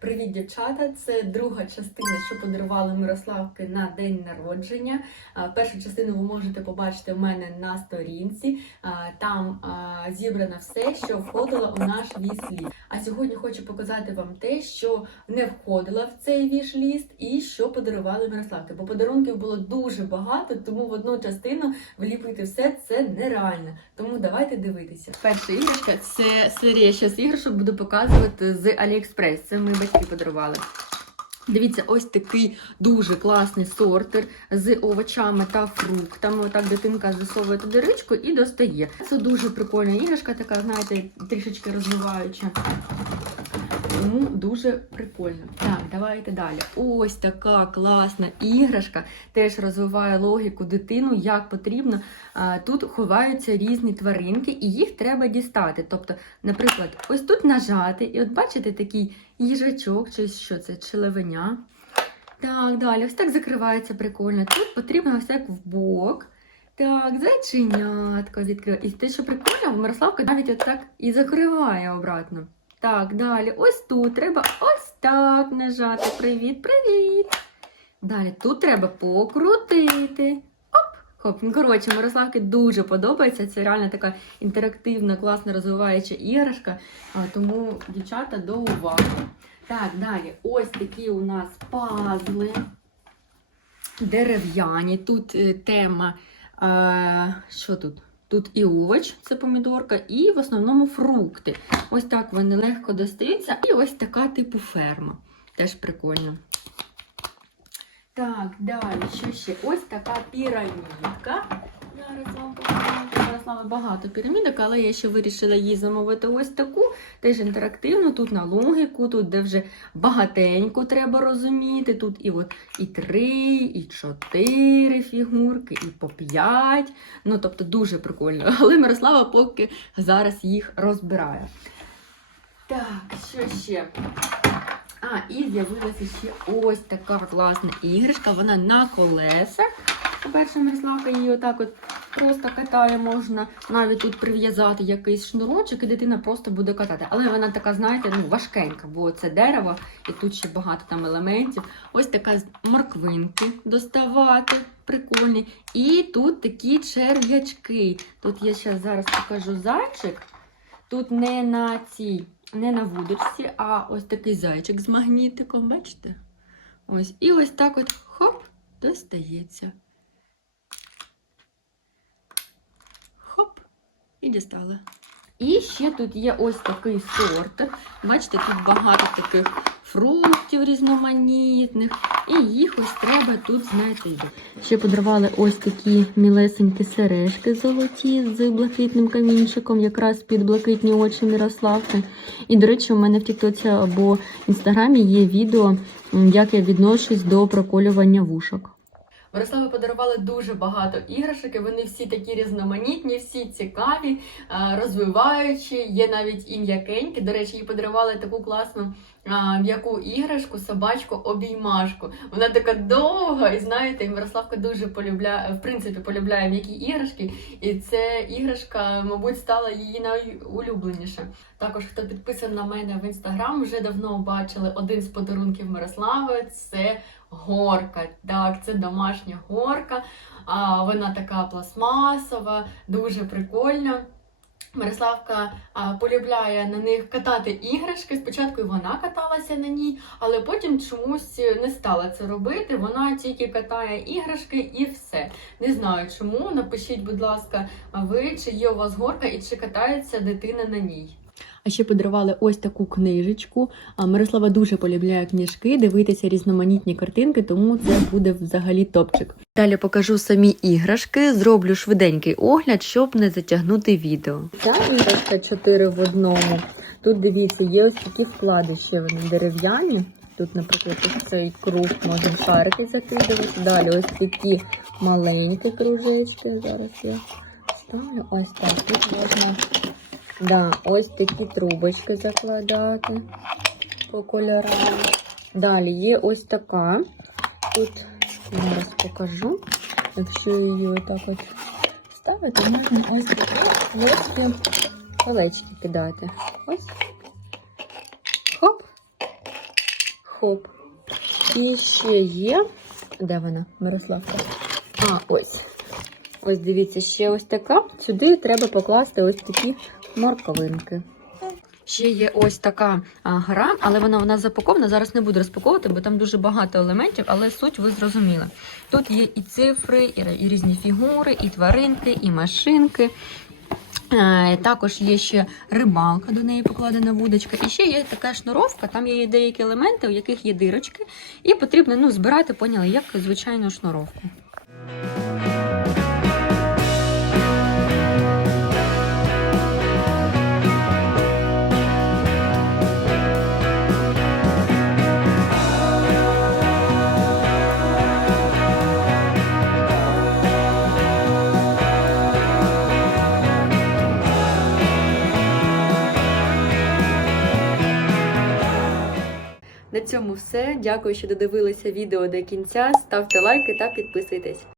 Привіт, дівчата! Це друга частина, що подарували Мирославки на день народження. Першу частину ви можете побачити в мене на сторінці. Там зібрано все, що входило у наш віш-ліст. А сьогодні хочу показати вам те, що не входило в цей віш-ліст і що подарували Мирославки. Бо подарунків було дуже багато, тому в одну частину вліпити все це нереально. Тому давайте дивитися. Перша іграшка це серія з іграшок буду показувати з AliExpress. Це ми батьки подарували. Дивіться, ось такий дуже класний сортер з овочами та фруктами. Отак дитинка засовує туди ричку і достає. Це дуже прикольна іграшка, така, знаєте, трішечки розвиваюча. Тому дуже прикольно. Так, давайте далі. Ось така класна іграшка. Теж розвиває логіку дитину, як потрібно. Тут ховаються різні тваринки, і їх треба дістати. Тобто, наприклад, ось тут нажати, і от бачите такий їжачок, чи що це, челевеня. Так, далі, ось так закривається прикольно. Тут потрібно ось так в бок. Так, зайченятко відкриває. І те, що прикольно, Мирославка навіть отак і закриває обратно. Так, далі, ось тут треба ось так нажати. Привіт, привіт. Далі тут треба покрутити. Оп! Хоп. Ну, коротше, Мирославки дуже подобається. Це реально така інтерактивна, класна розвиваюча іграшка. Тому, дівчата, до уваги. Так, далі, ось такі у нас пазли дерев'яні. Тут е, тема. Е, що тут? Тут і овоч, це помідорка, і в основному фрукти. Ось так вони легко достаються. І ось така типу ферма. Теж прикольно. Так, далі, що ще? Ось така пірамідка. Зараз вам покажу. Зараз багато пірамідок, але я ще вирішила її замовити ось таку. Теж інтерактивну. Тут на логіку, тут де вже багатенько треба розуміти. Тут і от і три, і чотири фігурки, і по п'ять. Ну, тобто дуже прикольно. Але Мирослава поки зараз їх розбирає. Так, що ще? А, і з'явилася ще ось така класна іграшка. Вона на колесах. По-перше, Мирославка її отак от просто катає, можна навіть тут прив'язати якийсь шнурочок, і дитина просто буде катати. Але вона така, знаєте, ну, важкенька, бо це дерево, і тут ще багато там елементів. Ось така з морквинки доставати. Прикольні. І тут такі черв'ячки. Тут я ще зараз покажу зайчик. Тут не на цій, не на вудочці, а ось такий зайчик з магнітиком, бачите? Ось. І ось так от хоп, достається. Хоп, і дістали. І ще тут є ось такий сорт. Бачите, тут багато таких фруктів різноманітних. І їх ось треба тут знайти. Ще подарували ось такі мілесенькі сережки золоті з блакитним камінчиком, якраз під блакитні очі Мірославки. І, до речі, у мене в Тіктоці або Інстаграмі є відео, як я відношусь до проколювання вушок. Мирославі подарували дуже багато іграшок, і вони всі такі різноманітні, всі цікаві, е, розвиваючі, є навіть і м'якенькі. До речі, їй подарували таку класну м'яку іграшку, собачку, обіймашку. Вона така довга, і знаєте, Мирославка дуже полюбляє, в принципі, полюбляє м'які іграшки, і це іграшка, мабуть, стала її найулюбленіша. Також, хто підписаний на мене в інстаграм, вже давно бачили один з подарунків Мирослави. Це горка. Так, це домашня горка. А, вона така пластмасова, дуже прикольна. Мирославка а, полюбляє на них катати іграшки. Спочатку і вона каталася на ній, але потім чомусь не стала це робити. Вона тільки катає іграшки і все. Не знаю чому. Напишіть, будь ласка, ви чи є у вас горка і чи катається дитина на ній. А ще подарували ось таку книжечку. Мирослава дуже полюбляє книжки, дивитися різноманітні картинки, тому це буде взагалі топчик. Далі покажу самі іграшки, зроблю швиденький огляд, щоб не затягнути відео. Ця іграшка 4 в одному. Тут дивіться, є ось такі вкладиші, вони дерев'яні. Тут, наприклад, ось цей круг можна шарики закидувати. Далі ось такі маленькі кружечки. Зараз я ставлю ось так. Тут можна Да, ось такі трубочки закладати по кольорам. Далі є ось така. Тут зараз покажу. Якщо її отак от ставити, можна ось такі плоскі колечки кидати. Ось. Хоп. Хоп. І ще є. Де вона, Мирославка? А, ось. Ось дивіться, ще ось така. Сюди треба покласти ось такі морковинки. Ще є ось така гра, але вона у нас запакована. Зараз не буду розпаковувати, бо там дуже багато елементів, але суть ви зрозуміли. Тут є і цифри, і, і різні фігури, і тваринки, і машинки. Е, Також є ще рибалка, до неї покладена вудочка. І ще є така шнуровка, там є деякі елементи, у яких є дирочки, і потрібно ну, збирати, поняли, як звичайну шнуровку. Цьому все. Дякую, що додивилися відео до кінця. Ставте лайки та підписуйтесь.